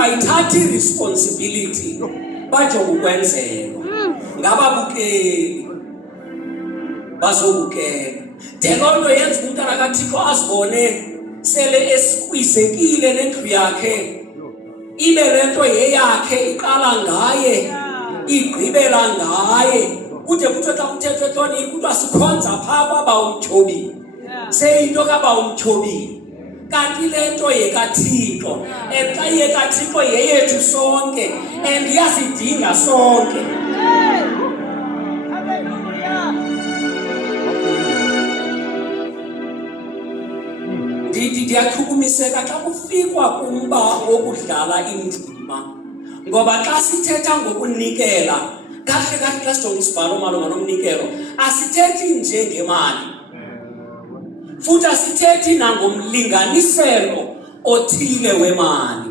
bangayithathi responsibility bajonga ukwenzelwa ngababukeli bazobukela. De loo nto yenza umntana kaThixo azibone sele esikwizekile nendlu yakhe, ibe le nto yeyakhe, iqala ngaye igqibela ngaye. Kude kuthiwe xa kuthethwa entlonipho kuthiwa sikhonza phaa kwaba umtyhobile, seyinto kaba umtyhobile. Kanti le nto yekaThixo, xa yekaThixo yeyethu sonke and iyasidinga sonke. Ndiyachukumiseka xa kufikwa kumba wokudlala indima, ngoba xa sithetha ngokunikela kahle xa sijonga isibhalo malunga nomnikelo, asithethi nje ngemali, futhi asithethi nangomlinganiselo othile wemali.